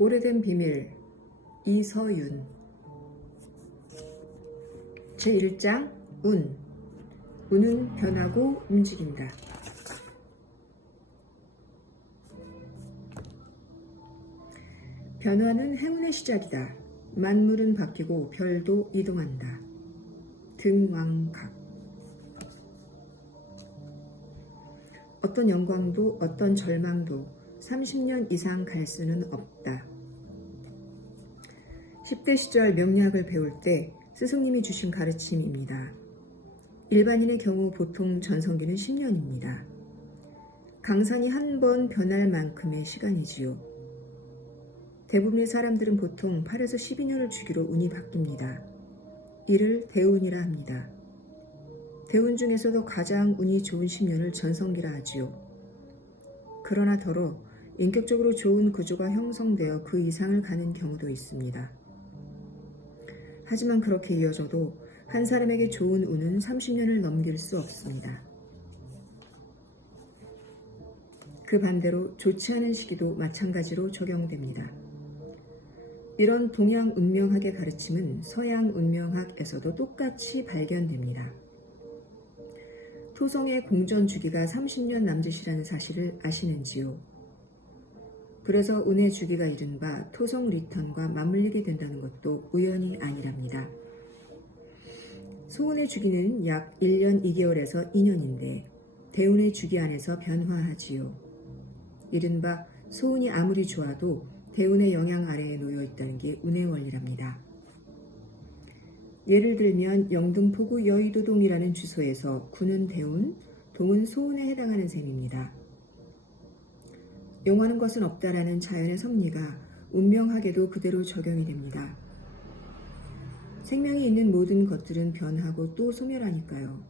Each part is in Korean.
오래된 비밀 이서윤 제1장 운. 운은 변하고 움직인다. 변화는 행운의 시작이다. 만물은 바뀌고 별도 이동한다. 등왕각. 어떤 영광도 어떤 절망도 30년 이상 갈 수는 없다. 10대 시절 명리학을 배울 때 스승님이 주신 가르침입니다. 일반인의 경우 보통 전성기는 10년입니다. 강산이 한 번 변할 만큼의 시간이지요. 대부분의 사람들은 보통 8에서 12년을 주기로 운이 바뀝니다. 이를 대운이라 합니다. 대운 중에서도 가장 운이 좋은 10년을 전성기라 하지요. 그러나 더러 인격적으로 좋은 구조가 형성되어 그 이상을 가는 경우도 있습니다. 하지만 그렇게 이어져도 한 사람에게 좋은 운은 30년을 넘길 수 없습니다. 그 반대로 좋지 않은 시기도 마찬가지로 적용됩니다. 이런 동양 운명학의 가르침은 서양 운명학에서도 똑같이 발견됩니다. 토성의 공전 주기가 30년 남짓이라는 사실을 아시는지요? 그래서 운의 주기가 이른바 토성 리턴과 맞물리게 된다는 것도 우연이 아니랍니다. 소운의 주기는 약 1년 2개월에서 2년인데 대운의 주기 안에서 변화하지요. 이른바 소운이 아무리 좋아도 대운의 영향 아래에 놓여 있다는 게 운의 원리랍니다. 예를 들면 영등포구 여의도동이라는 주소에서 구는 대운, 동은 소운에 해당하는 셈입니다. 용하는 것은 없다라는 자연의 섭리가 운명학에도 그대로 적용이 됩니다. 생명이 있는 모든 것들은 변하고 또 소멸하니까요.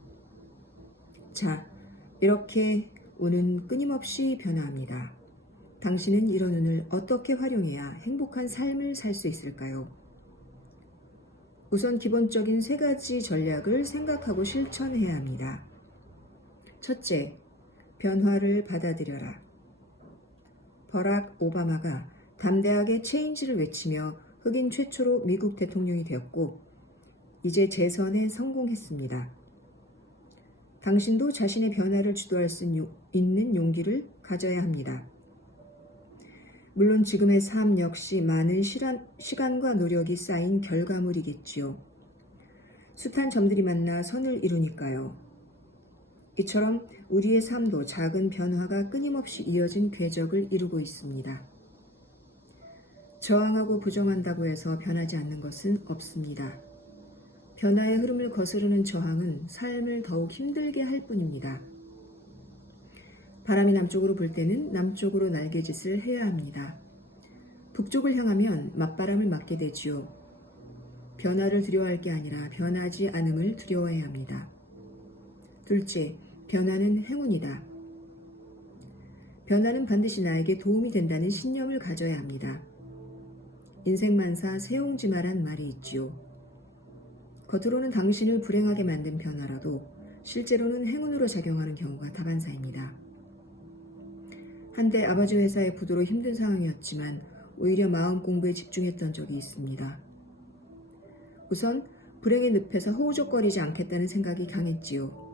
자, 이렇게 운은 끊임없이 변화합니다. 당신은 이런 운을 어떻게 활용해야 행복한 삶을 살 수 있을까요? 우선 기본적인 3가지 전략을 생각하고 실천해야 합니다. 첫째, 변화를 받아들여라. 버락 오바마가 담대하게 체인지를 외치며 흑인 최초로 미국 대통령이 되었고 이제 재선에 성공했습니다. 당신도 자신의 변화를 주도할 수 있는 용기를 가져야 합니다. 물론 지금의 삶 역시 많은 시간과 노력이 쌓인 결과물이겠지요. 숱한 점들이 만나 선을 이루니까요. 이처럼 우리의 삶도 작은 변화가 끊임없이 이어진 궤적을 이루고 있습니다. 저항하고 부정한다고 해서 변하지 않는 것은 없습니다. 변화의 흐름을 거스르는 저항은 삶을 더욱 힘들게 할 뿐입니다. 바람이 남쪽으로 불 때는 남쪽으로 날개짓을 해야 합니다. 북쪽을 향하면 맞바람을 맞게 되지요. 변화를 두려워할 게 아니라 변하지 않음을 두려워해야 합니다. 둘째, 변화는 행운이다. 변화는 반드시 나에게 도움이 된다는 신념을 가져야 합니다. 인생만사 세옹지마란 말이 있지요. 겉으로는 당신을 불행하게 만든 변화라도 실제로는 행운으로 작용하는 경우가 다반사입니다. 한때 아버지 회사의 부도로 힘든 상황이었지만 오히려 마음 공부에 집중했던 적이 있습니다. 우선 불행의 늪에서 허우적거리지 않겠다는 생각이 강했지요.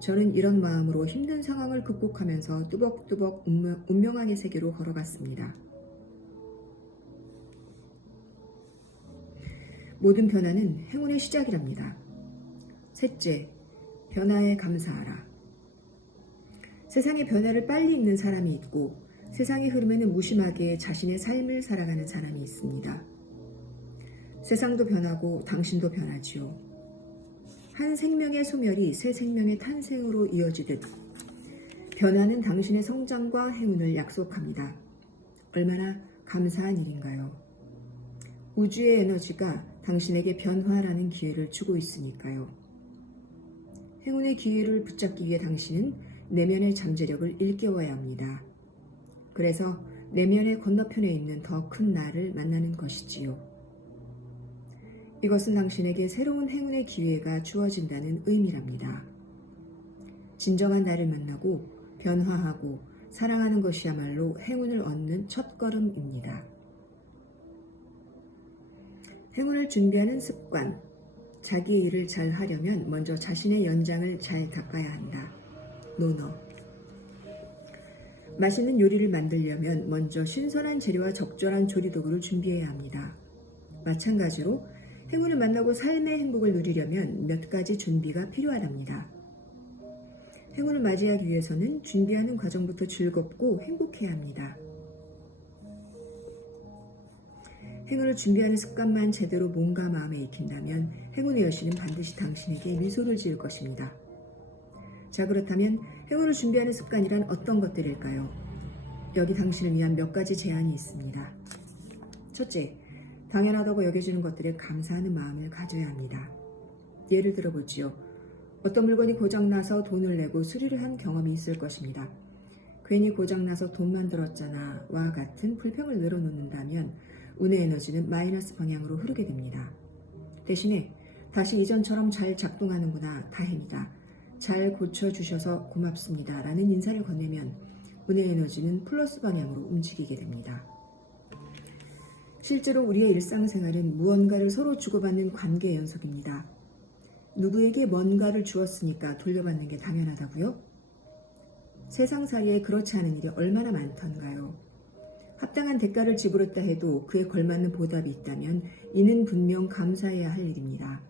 저는 이런 마음으로 힘든 상황을 극복하면서 뚜벅뚜벅 운명학의 세계로 걸어갔습니다. 모든 변화는 행운의 시작이랍니다. 셋째, 변화에 감사하라. 세상에 변화를 빨리 읽는 사람이 있고 세상의 흐름에는 무심하게 자신의 삶을 살아가는 사람이 있습니다. 세상도 변하고 당신도 변하지요. 한 생명의 소멸이 새 생명의 탄생으로 이어지듯 변화는 당신의 성장과 행운을 약속합니다. 얼마나 감사한 일인가요? 우주의 에너지가 당신에게 변화라는 기회를 주고 있으니까요. 행운의 기회를 붙잡기 위해 당신은 내면의 잠재력을 일깨워야 합니다. 그래서 내면의 건너편에 있는 더 큰 나를 만나는 것이지요. 이것은 당신에게 새로운 행운의 기회가 주어진다는 의미랍니다. 진정한 나를 만나고 변화하고 사랑하는 것이야말로 행운을 얻는 첫걸음입니다. 행운을 준비하는 습관. 자기의 일을 잘 하려면 먼저 자신의 연장을 잘 닦아야 한다. 논어. 맛있는 요리를 만들려면 먼저 신선한 재료와 적절한 조리 도구를 준비해야 합니다. 마찬가지로 행운을 만나고 삶의 행복을 누리려면 몇 가지 준비가 필요하답니다. 행운을 맞이하기 위해서는 준비하는 과정부터 즐겁고 행복해야 합니다. 행운을 준비하는 습관만 제대로 몸과 마음에 익힌다면 행운의 여신은 반드시 당신에게 미소를 지을 것입니다. 자, 그렇다면 행운을 준비하는 습관이란 어떤 것들일까요? 여기 당신을 위한 몇 가지 제안이 있습니다. 첫째, 당연하다고 여겨지는 것들에 감사하는 마음을 가져야 합니다. 예를 들어보지요. 어떤 물건이 고장나서 돈을 내고 수리를 한 경험이 있을 것입니다. 괜히 고장나서 돈만 들었잖아 와 같은 불평을 늘어놓는다면 운의 에너지는 마이너스 방향으로 흐르게 됩니다. 대신에 다시 이전처럼 잘 작동하는구나, 다행이다, 잘 고쳐주셔서 고맙습니다 라는 인사를 건네면 운의 에너지는 플러스 방향으로 움직이게 됩니다. 실제로 우리의 일상생활은 무언가를 서로 주고받는 관계의 연속입니다. 누구에게 뭔가를 주었으니까 돌려받는 게 당연하다고요? 세상살이에 그렇지 않은 일이 얼마나 많던가요? 합당한 대가를 지불했다 해도 그에 걸맞는 보답이 있다면 이는 분명 감사해야 할 일입니다.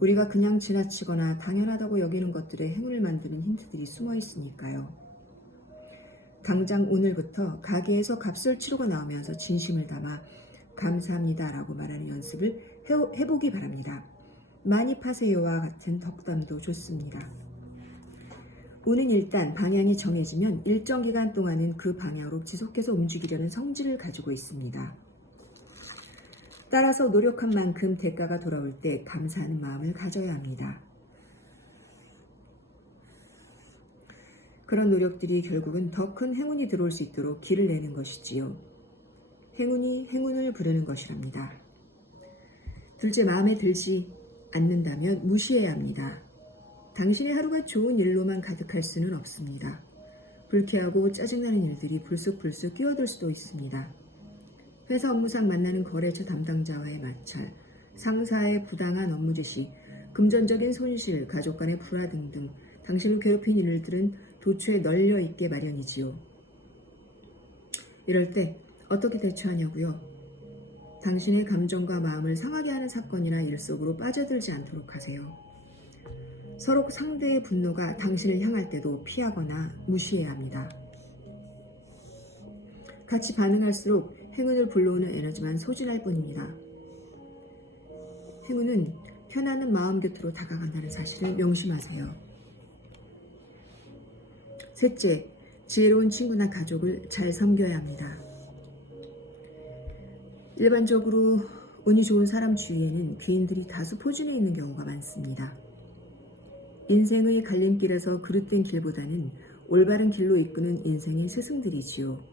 우리가 그냥 지나치거나 당연하다고 여기는 것들에 행운을 만드는 힌트들이 숨어 있으니까요. 당장 오늘부터 가게에서 값을 치르고 나오면서 진심을 담아 감사합니다라고 말하는 연습을 해보기 바랍니다. 많이 파세요와 같은 덕담도 좋습니다. 운은 일단 방향이 정해지면 일정 기간 동안은 그 방향으로 지속해서 움직이려는 성질을 가지고 있습니다. 따라서 노력한 만큼 대가가 돌아올 때 감사하는 마음을 가져야 합니다. 그런 노력들이 결국은 더 큰 행운이 들어올 수 있도록 길을 내는 것이지요. 행운이 행운을 부르는 것이랍니다. 둘째, 마음에 들지 않는다면 무시해야 합니다. 당신의 하루가 좋은 일로만 가득할 수는 없습니다. 불쾌하고 짜증나는 일들이 불쑥불쑥 끼어들 수도 있습니다. 회사 업무상 만나는 거래처 담당자와의 마찰, 상사의 부당한 업무 지시, 금전적인 손실, 가족 간의 불화 등등 당신을 괴롭힌 일들은 도처에 널려 있게 마련이지요. 이럴 때 어떻게 대처하냐고요? 당신의 감정과 마음을 상하게 하는 사건이나 일 속으로 빠져들지 않도록 하세요. 서로 상대의 분노가 당신을 향할 때도 피하거나 무시해야 합니다. 같이 반응할수록 행운을 불러오는 에너지만 소진할 뿐입니다. 행운은 편안한 마음 곁으로 다가간다는 사실을 명심하세요. 셋째, 지혜로운 친구나 가족을 잘 섬겨야 합니다. 일반적으로 운이 좋은 사람 주위에는 귀인들이 다수 포진해 있는 경우가 많습니다. 인생의 갈림길에서 그릇된 길보다는 올바른 길로 이끄는 인생의 스승들이지요.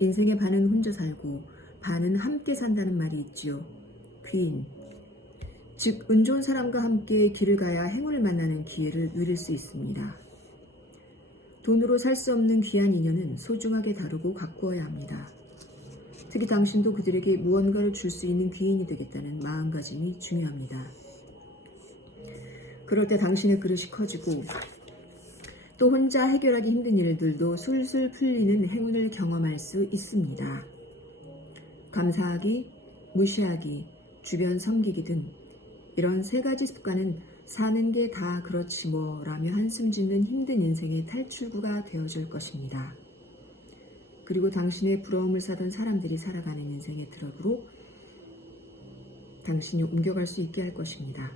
인생의 반은 혼자 살고 반은 함께 산다는 말이 있지요. 귀인, 즉 운 좋은 사람과 함께 길을 가야 행운을 만나는 기회를 누릴 수 있습니다. 돈으로 살 수 없는 귀한 인연은 소중하게 다루고 가꾸어야 합니다. 특히 당신도 그들에게 무언가를 줄 수 있는 귀인이 되겠다는 마음가짐이 중요합니다. 그럴 때 당신의 그릇이 커지고 또 혼자 해결하기 힘든 일들도 술술 풀리는 행운을 경험할 수 있습니다. 감사하기, 무시하기, 주변 섬기기 등 이런 세 가지 습관은 사는 게 다 그렇지 뭐라며 한숨 짓는 힘든 인생의 탈출구가 되어줄 것입니다. 그리고 당신의 부러움을 사던 사람들이 살아가는 인생의 트럭으로 당신이 옮겨갈 수 있게 할 것입니다.